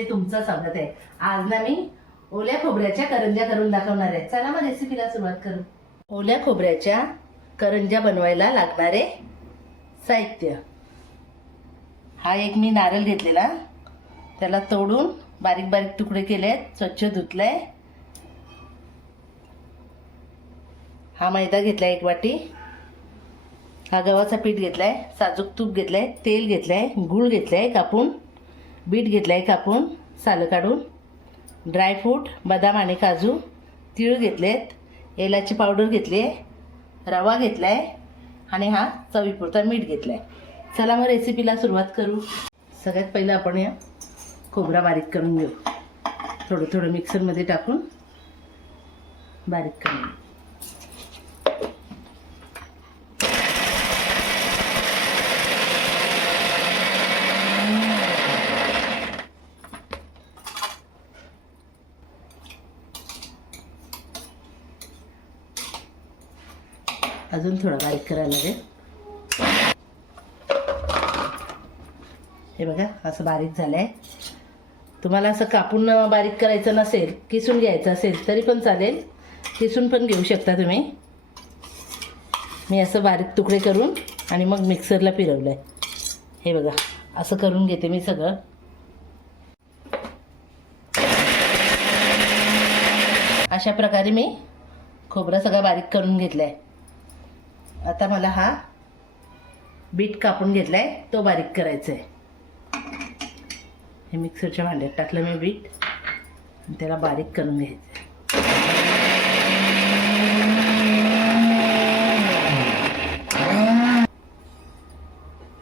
नमस्कार रेसिपीमध्ये तुमचं स्वागत आहे. आज ना मी ओल्या खोबऱ्याच्या करंज्या करून दाखवणार आहे. चला मग रेसिपीला सुरुवात करू. ओल्या खोबऱ्याच्या करंज्या बनवायला लागणारे साहित्य. हा एक मी नारळ घेतलेला. त्याला तोडून बारीक बारीक तुकडे केले स्वच्छ धुतलाय. हा मैदा घेतला एक वाटी. हा गव्हाचा पीठ घेतलाय. साजूक तूप घेतलाय. तेल घेतलंय. गूळ घेतलाय. कापून बीट आहे कापून सालं काढून. ड्रायफ्रूट बदाम आणि काजू तिळ घेतलेत एलाची पावडर घेतली आहे रवा घेतला आहे आणि हा चवीपुरता मीठ घेतला आहे चला मग रेसिपीला सुरुवात करू. सगळ्यात पहिलं आपण या खोबरा बारीक करून घेऊ. थोडं थोडं मिक्सरमध्ये टाकून बारीक करून घेऊ. अजून थोडा बारीक करायला लागेल. हे बघा असं बारीक झालं आहे तुम्हाला असं कापून बारीक करायचं नसेल किसून घ्यायचं असेल तरी पण चालेल. किसून पण घेऊ शकता तुम्ही. मी असं बारीक तुकडे करून आणि मग मिक्सरला फिरवलं आहे हे बघा असं करून घेते मी सगळं. अशा प्रकारे मी खोबरा सगळा बारीक करून घेतला आहे आता मला हा बीट कापून घेतला आहे तो बारीक करायचा आहे हे मिक्सरच्या भांड्यात टाकलं मी बीट. आणि त्याला बारीक करून घ्यायचं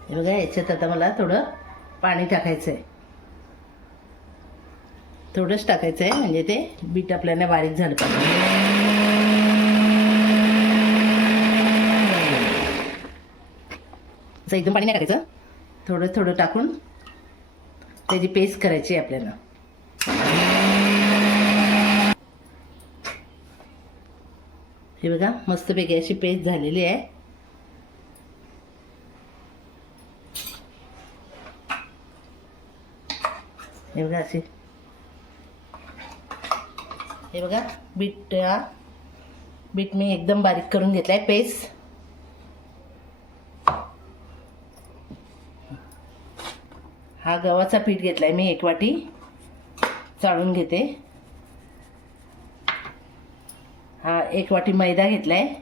हे बघा याच्यात आता मला थोडं पाणी टाकायचं आहे थोडंच टाकायचं आहे म्हणजे ते बीट आपल्याला बारीक झालं पाहिजे. असं एकदम पाणी नाही टाकायचं. थोडं थोडं टाकून त्याची पेस्ट करायची आहे आपल्याला. हे बघा मस्तपैकी अशी पेस्ट झालेली आहे. हे बघा अशी. हे बघा बीट बीट मी एकदम बारीक करून घेतला आहे पेस्ट हा गव्हाचा पीठ घेतला आहे मी एक वाटी. चाळून घेते. हा एक वाटी मैदा घेतला आहे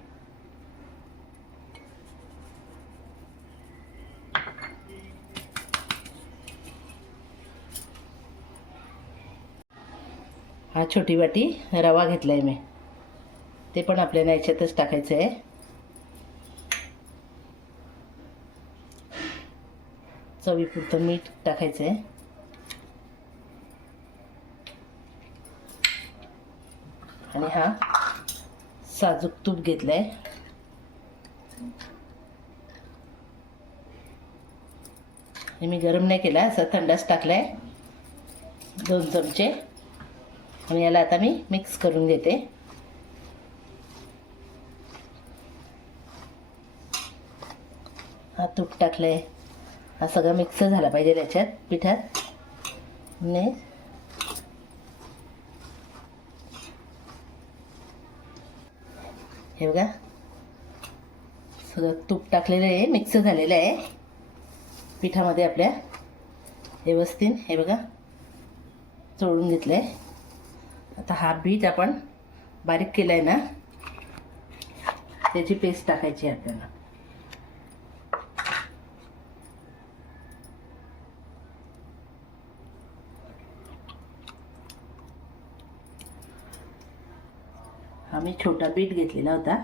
हा छोटी वाटी रवा घेतला आहे मी. ते पण आपल्याला याच्यातच टाकायचं आहे चवीपुरतं मीठ टाकायचं आहे आणि हा साजूक तूप घेतलाय. हे मी गरम नाही केला असा थंडाच टाकलाय. दोन चमचे. आणि याला आता मी मिक्स करून घेते. हा तूप टाकलंय. हा सगळं मिक्स झाला पाहिजे त्याच्यात पिठात. आणि हे बघा. सगळं तूप टाकलेलं आहे मिक्स झालेलं आहे. पिठामध्ये आपल्या व्यवस्थित हे बघा. चोळून घेतलं आहे आता हा बीट आपण बारीक केला आहे ना त्याची पेस्ट टाकायची आहे आपल्याला. मी छोटा बीट घेतलेला होता.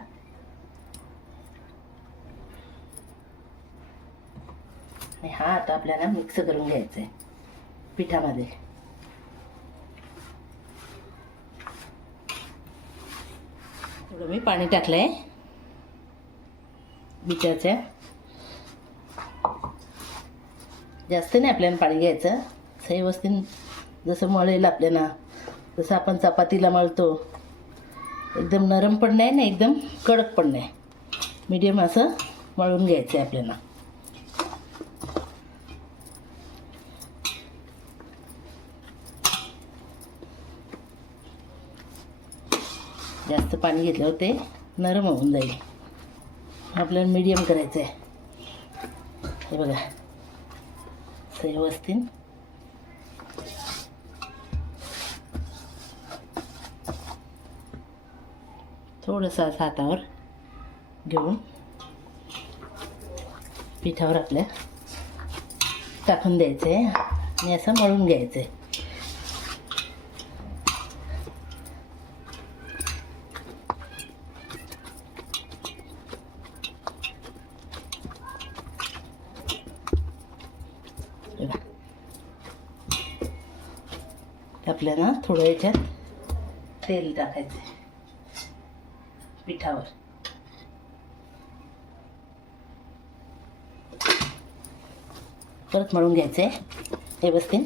आणि हा आता आपल्याला मिक्स करून घ्यायचा आहे पिठामध्ये. थोडं मी पाणी टाकलं आहे बिटाच्या जास्त नाही आपल्याला पाणी घ्यायचं. सही व्यवस्थित जसं मळेल आपल्याला जसं आपण चपातीला मळतो. एकदम नरम पण नाही ना एकदम कडक पण नाही. मीडियम असं मळून घ्यायचं आहे आपल्याला. जास्त पाणी घेतल्यावर ते नरम होऊन जाईल. आपल्याला मीडियम करायचं आहे हे बघा. व्यवस्थित. थोडंसं असं हातावर घेऊन पिठावर आपल्या टाकून द्यायचं आहे आणि असं मळून घ्यायचं आहे आपल्याला थोडं याच्यात तेल टाकायचं आहे पिठावर. परत मळून घ्यायचं आहे व्यवस्थित.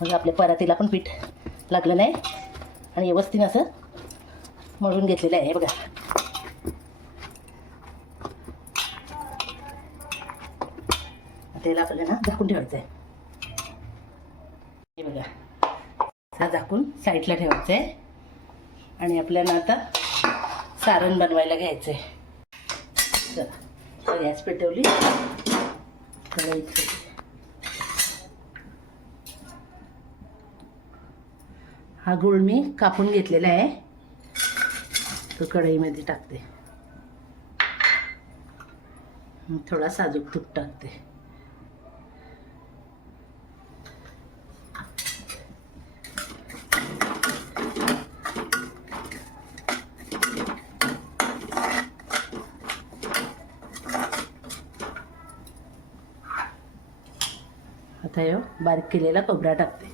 म्हणजे आपल्या परातीला पण पीठ लागलं नाही आणि व्यवस्थित असं मळून घेतलेलं आहे. बघा. त्याला आपल्याला झाकून ठेवायचं आहे हे बघा. हा झाकून साईडला ठेवायचं आहे आणि आपल्याला आता सारण बनवायला घ्यायचं आहे तर गॅस पेटवली कढई हा गुळ मी कापून घेतलेला आहे. तो कढईमध्ये टाकते. थोडा साजूक तूप टाकते. आता ह्यो बारीक केलेला खोबरा टाकते.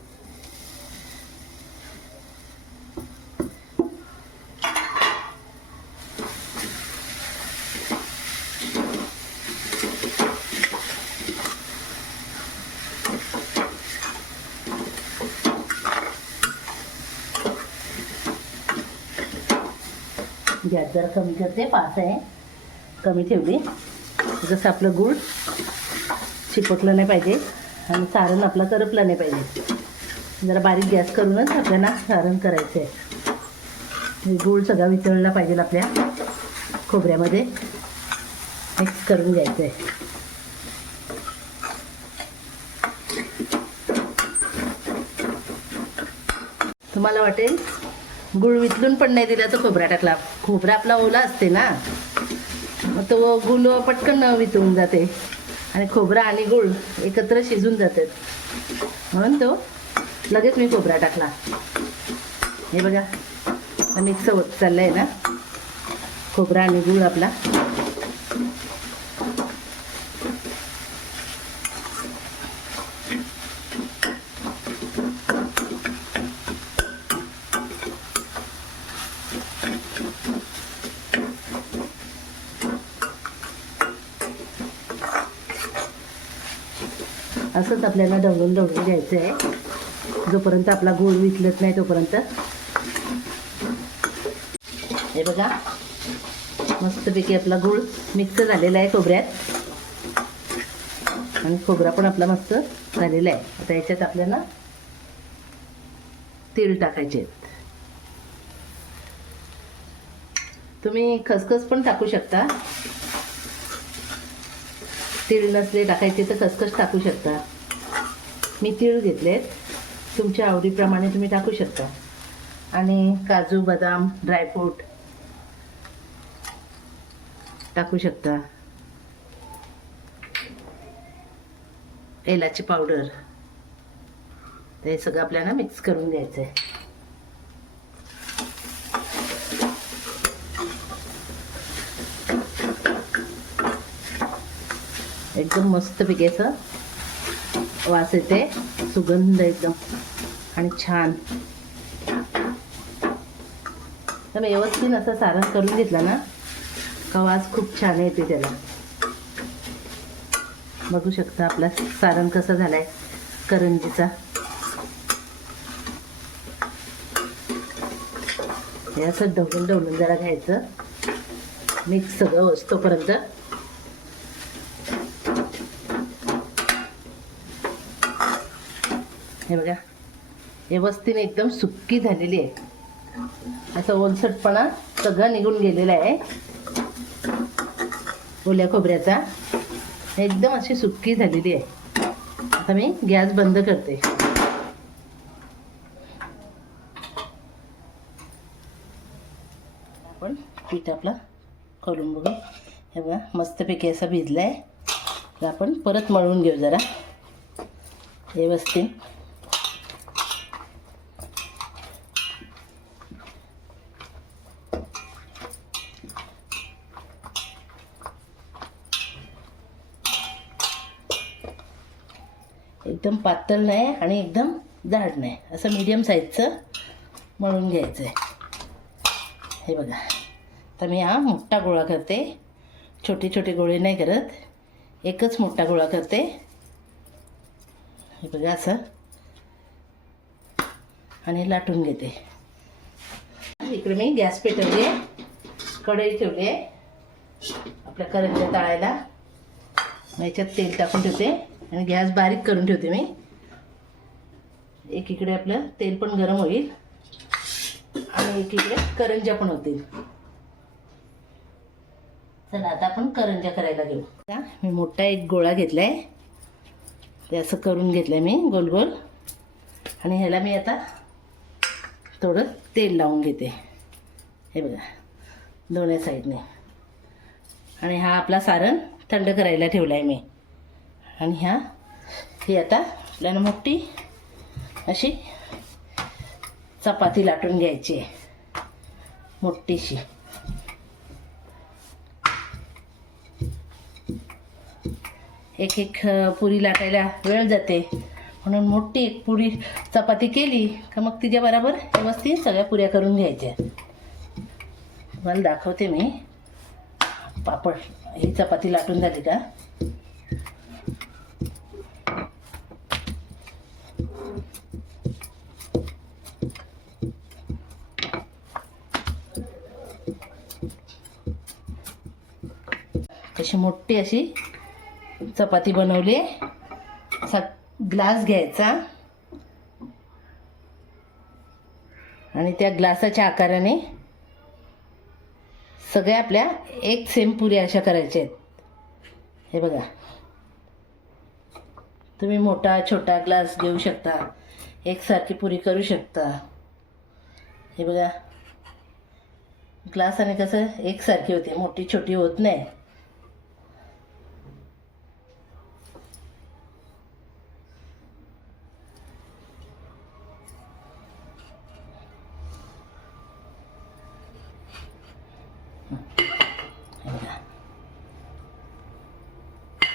गॅस जरा कमी करते पाच आहे. कमी ठेवली जसं आपलं गूळ चिपकलं नाही पाहिजे. आणि सारण आपला करपला नाही पाहिजे. जरा बारीक गॅस करूनच आपल्याला सारण करायचं आहे हे गूळ सगळा वितळला पाहिजे आपल्या खोबऱ्यामध्ये. मिक्स करून घ्यायचं आहे तुम्हाला वाटेल? गुळ वितळून पण नाही दिला तर खोबरा टाकला. खोबरा आपला ओला असते ना. मग तो गुळ पटकन वितळून जाते. आणि खोबरा आणि गुळ एकत्र शिजून जातात. म्हणून तो लगेच मी खोबरा टाकला. हे बघा मिक्स होत चाललं आहे ना? खोबरा आणि गुळ आपला. असंच आपल्याला ढवळून ढवळून घ्यायचं आहे जोपर्यंत आपला गूळ विचलत नाही तोपर्यंत. हे बघा. मस्तपैकी आपला गूळ मिक्स झालेला आहे खोबऱ्यात. आणि खोबरा पण आपला मस्त झालेला आहे. आता याच्यात आपल्याला तेल टाकायचे तुम्ही खसखस पण टाकू शकता. तीळ नसले टाकायचे तर खसखस टाकू शकता. मी तीळ घेतलेत. तुमच्या आवडीप्रमाणे तुम्ही टाकू शकता. आणि काजू बदाम ड्रायफ्रूट टाकू शकता. एलाची पावडर ते सगळं आपल्याला मिक्स करून घ्यायचं आहे एकदम मस्त पिकेचं. वास येते सुगंध एकदम. आणि छान. तर व्यवस्थित असं सारण करून घेतला ना का वास खूप छान येते त्याला. बघू शकता आपला सारण कसं आहे करंजीचा. हे असं ढवळून ढवळून जरा घ्यायचं. मिक्स सगळं असतोपर्यंत हे बघा. व्यवस्थेने एकदम सुक्की झालेली आहे. असा ओलसटपणा सगळा निघून गेलेला आहे. ओल्या खोबऱ्याचा. एकदम अशी सुक्की झालेली आहे. आता मी गॅस बंद करते. आपण पीठ आपला करून बघू. हे बघा मस्तपैकी असा भिजला आहे तर आपण परत मळून घेऊ जरा. व्यवस्थित एकदम पातळ नाही आणि एकदम जाड नाही असं मीडियम साईजचं मळून घ्यायचं आहे हे बघा. तर मी हा मोठा गोळा करते. छोटे छोटे गोळे नाही करत. एकच मोठा गोळा करते. हे बघा असं. आणि लाटून घेते. इकडे मी गॅस पेटवली आहे. कढई ठेवली आहे. आपल्या करंज्या तळायला. याच्यात तेल टाकून ठेवते. आणि गॅस बारीक करून ठेवते मी. एकीकडे आपलं तेल पण गरम होईल. आणि एकीकडे करंज्या पण होतील. चला आता आपण करंज्या करायला घेऊ. मी मोठा एक गोळा घेतला आहे ते असं करून घेतलं आहे मी गोल गोल. आणि ह्याला मी आता थोडं तेल लावून घेते. हे बघा दोन्ही साईडने. आणि हा आपला सारण थंड करायला ठेवला आहे मी. आणि ह्या ही आता आपल्याला मोठी अशी चपाती लाटून घ्यायची आहे मोठीशी. एक एक पुरी लाटायला वेळ जाते. म्हणून मोठी एक पुरी चपाती केली का मग तिच्या बरोबर व्यवस्थित सगळ्या पुऱ्या करून घ्यायच्या. मला दाखवते मी. पापड ही चपाती लाटून झाली का? अशी मोठी अशी चपाती बनवली. असा ग्लास घ्यायचा. आणि त्या ग्लासाच्या आकाराने सगळ्या आपल्या एक सेम पुऱ्या अशा करायच्या आहेत. हे बघा. तुम्ही मोठा छोटा ग्लास घेऊ शकता. एकसारखी पुरी करू शकता. हे बघा. ग्लास आणि कसं एकसारखी होते. मोठी छोटी होत नाही.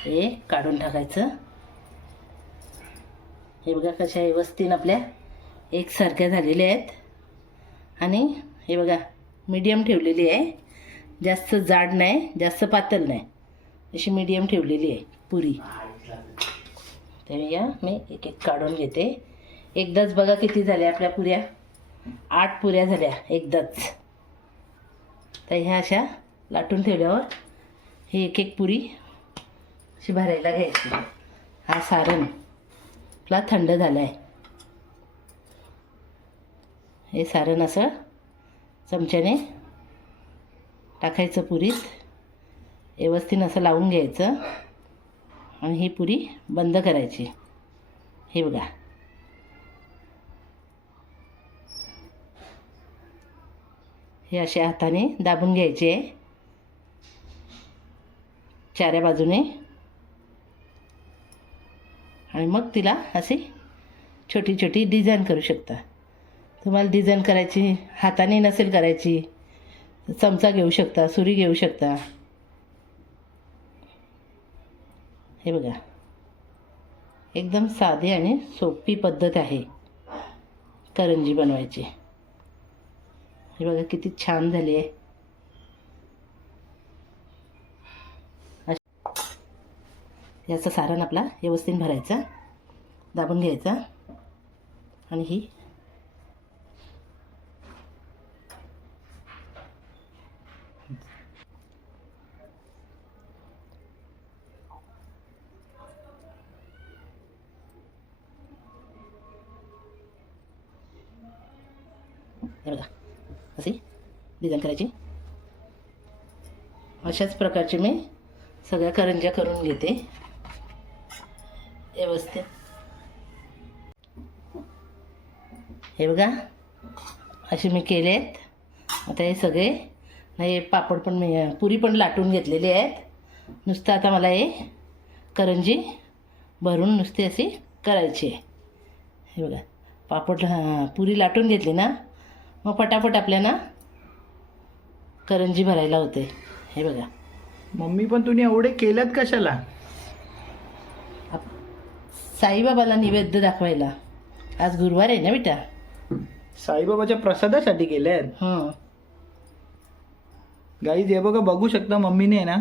हे काढून टाकायचं. हे बघा कशा व्यवस्थित आपल्या एकसारख्या झालेल्या आहेत. आणि हे बघा मीडियम ठेवलेली आहे. जास्त जाड नाही जास्त पातळ नाही. अशी मीडियम ठेवलेली आहे पुरी. तर या मी एक एक काढून घेते. एकदाच बघा किती झाल्या आपल्या पुऱ्या. आठ पुऱ्या झाल्या एकदाच. तर ह्या अशा लाटून ठेवल्यावर ही एक एक पुरी अशी भरायला घ्यायची. हा सारण आपला थंड झाला आहे हे सारण असं चमच्याने टाकायचं पुरीत. व्यवस्थित असं लावून घ्यायचं. आणि ही पुरी बंद करायची. हे बघा. हे अशा हाताने दाबून घ्यायचे. आहे चाऱ्या बाजूने. आणि मग तिला अशी छोटी छोटी डिझाईन करू शकता. तुम्हाला डिझाईन करायची हाताने नसेल करायची चमचा घेऊ शकता सुरी घेऊ शकता. हे बघा. एकदम साधी आणि सोपी पद्धत आहे करंजी बनवायची. हे बघा किती छान झाली आहे. याचा सारण आपला व्यवस्थित भरायचा दाबून घ्यायचा. आणि ही बघा अशी डिझाईन करायची. अशाच प्रकारची मी सगळ्या करंज्या करून घेते. व्यवस्थित हे बघा असे मी केले आहेत आता हे सगळे हे पापड पण मी पुरी पण लाटून घेतलेली आहेत. नुसतं आता मला हे करंजी भरून नुसती अशी करायची. आहे हे बघा पापड पुरी लाटून घेतली ना मग पटापट आपल्याला करंजी भरायला होते. हे बघा. मम्मी पण तुम्ही एवढे केल्यात कशाला? साईबाबाला नैवेद्य दाखवायला. आज गुरुवार आहे ना बेटा? साईबाबाच्या प्रसादासाठी केल्यात हं. गाईज हे बघा बघू शकता मम्मीने आहे ना?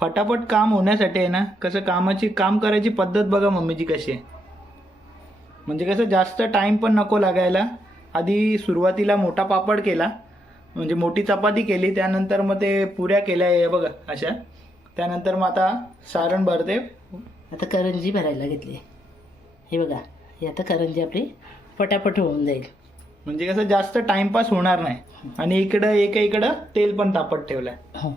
फटाफट काम होण्यासाठी आहे ना कसं कामाची काम करायची पद्धत बघा मम्मीची कशी आहे. म्हणजे कसं जास्त टाईम पण नको लागायला. आधी सुरुवातीला मोठा पापड केला. म्हणजे मोठी चपाती केली त्यानंतर मग ते पुऱ्या केल्या हे बघा अशा. त्यानंतर मग आता सारण भरते. आता करंजी भरायला घेतली. हे बघा हे आता करंजी आपली पटापट होऊन जाईल. म्हणजे कसं जास्त टाइमपास होणार नाही. आणि इकडं एका इकडं तेल पण तापत ठेवलंय. हं.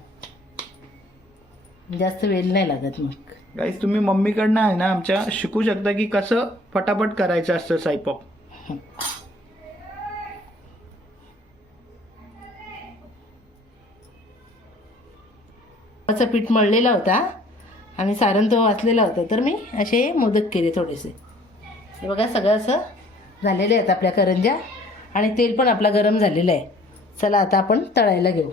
जास्त वेळ नाही लागत मग. गाईज तुम्ही मम्मीकडनं आहे ना आमच्या शिकू शकता की कसं फटाफट करायचं असतं साईपॉप. पीठ मळलेला होता आणि सारण तो वाचलेला होता. तर मी असे मोदक केले थोडेसे. हे बघा सगळं असं झालेले आहेत आपल्या करंज्या. आणि तेल पण आपला गरम झालेलं आहे. चला आता आपण तळायला घेऊ.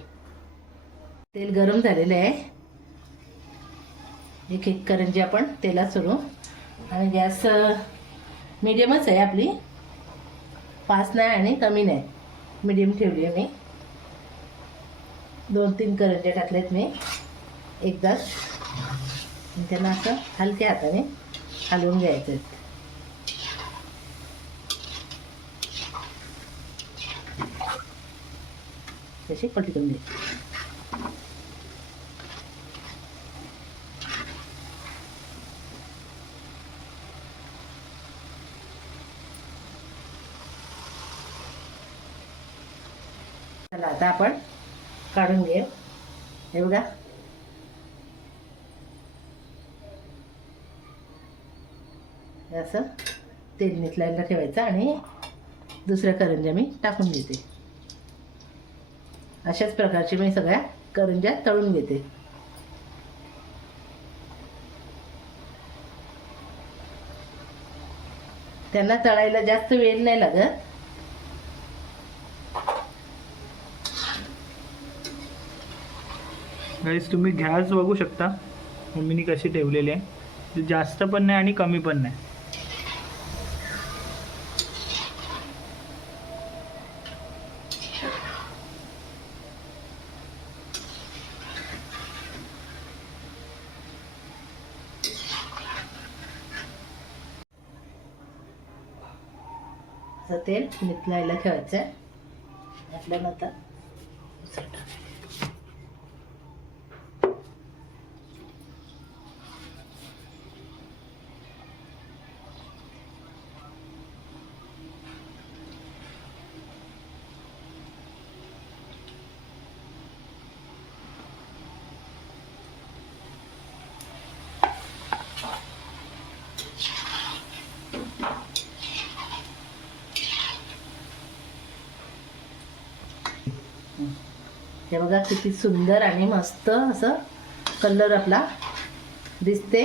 तेल गरम झालेलं आहे. एक एक करंजी आपण तेलात सोडू. आणि गॅस मिडियमच आहे आपली. फास्ट नाही आणि कमी नाही. मिडियम ठेवली आहे मी. दोन तीन करंज्या टाकल्यात मी. एकदाच. त्यांना असं हलक्या हाताने हलवून घ्यायचं तशी पलटी करून घ्यायची चला आता आपण काढून घेऊ. हे बघा. हे असं तेल निथलायला ठेवायचं आणि दुसऱ्या करंज्या मी टाकून देते. अशाच प्रकारचे मी सगळ्या करंज्या तळून घेते. त्यांना तळायला जास्त वेळ नाही लागत. गाईस तुम्ही गॅस बघू शकता. मम्मीनी कशी ठेवलेली आहे. जास्त पण नाही आणि कमी पण नाही. तेल निथलायला ठेवायचं आहे घातल्यानंतर हे बघा किती सुंदर आणि मस्त असं कलर आपला दिसते.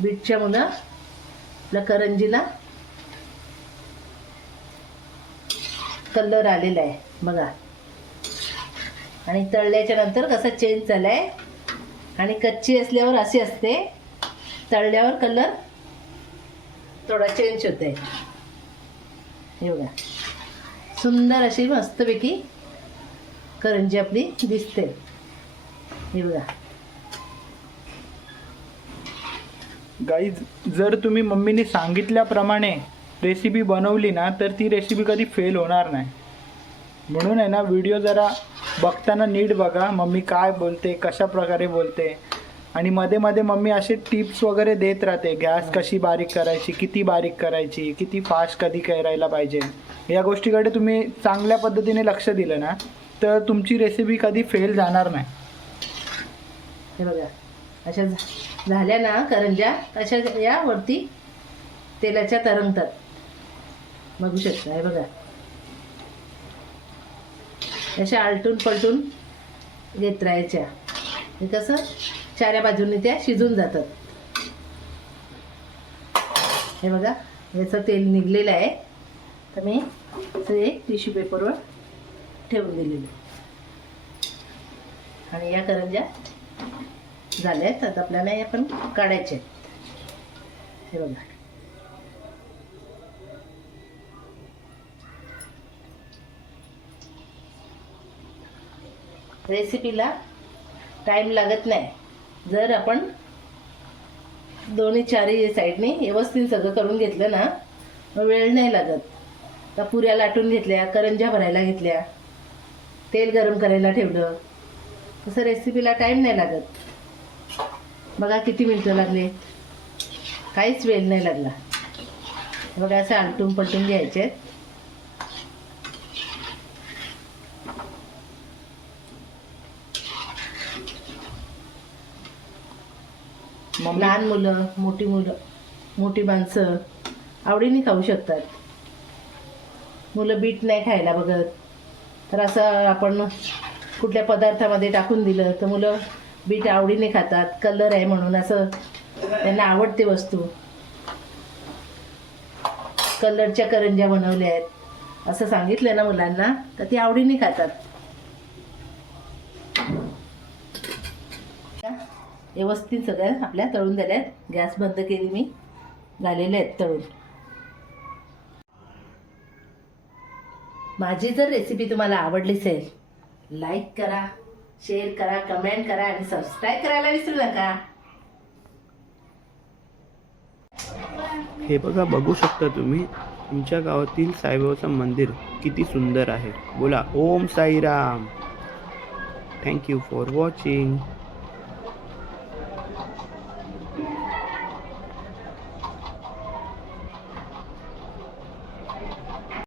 बीटच्या मुलं आपल्या करंजीला कलर आलेला आहे बघा. आणि तळल्याच्या नंतर कसा चेंज झालाय आणि कच्ची असल्यावर अशी असते तळल्यावर कलर थोडा चेंज होते हे बघा. सुंदर अशी मस्तपैकी करंजी आपली दिसते. हे बघा. गाईज जर तुम्ही मम्मीने सांगितल्याप्रमाणे रेसिपी बनवली ना तर ती रेसिपी कधी फेल होणार नाही. म्हणून आहे ना व्हिडिओ जरा बघताना नीट बघा मम्मी काय बोलते कशा प्रकारे बोलते. आणि मध्ये मध्ये मम्मी असे टिप्स वगैरे देत राहते गॅस कशी बारीक करायची किती बारीक करायची किती फास्ट कधी करायला पाहिजे. या गोष्टीकडे तुम्ही चांगल्या पद्धतीने लक्ष दिलं ना तर तुमची रेसिपी कधी फेल जाणार नाही. हे बघा. अशा झाल्या ना करंज्या अशा या वरती तेलाच्या तरंगतात. बघू शकता हे बघा. अशा आलटून पलटून घेत राहायच्या हे कसं? चाऱ्या बाजूने त्या शिजून जातात. हे बघा याचं तेल निघलेलं आहे. तर मी ते एक टिश्यू पेपरवर ठेवून दिलेलं. आणि या करंज्या झाल्या आहेत आता आपल्याला हे आपण काढायचे आहेत. हे बघा. रेसिपीला टाईम लागत नाही. जर आपण दोन्ही चारही साईडने व्यवस्थित सगळं करून घेतलं ना वेळ नाही लागत. तर पुऱ्या लाटून घेतल्या करंज्या भरायला घेतल्या. तेल गरम करायला ठेवलं. तसं रेसिपीला टाईम नाही लागत. बघा किती मिनटं लागले. काहीच वेळ नाही लागला. बघा असं आलटून पलटून घ्यायचे. मम्मी? लहान मुलं मोठी मुलं मोठी माणसं आवडीने खाऊ शकतात. मुलं बीट नाही खायला बघत. तर असं आपण कुठल्या पदार्थामध्ये टाकून दिलं तर मुलं बीट आवडीने खातात कलर आहे म्हणून असं त्यांना आवडते वस्तू. कलरच्या करंज्या बनवल्या आहेत. असं सांगितलं ना मुलांना तर ते आवडीने खातात. व्यवस्थित सगळ्या आपल्या तळून झाल्या आहेत गॅस बंद केली मी. झालेले आहेत तळून. माझी जर रेसिपी तुम्हाला आवडली असेल लाईक करा शेअर करा कमेंट करा आणि सबस्क्राईब करायला विसरू नका. हे बघा बघू शकता तुम्ही तुमच्या गावातील साईबाबाचं मंदिर किती सुंदर आहे. बोला ओम Sairam. Thank you for watching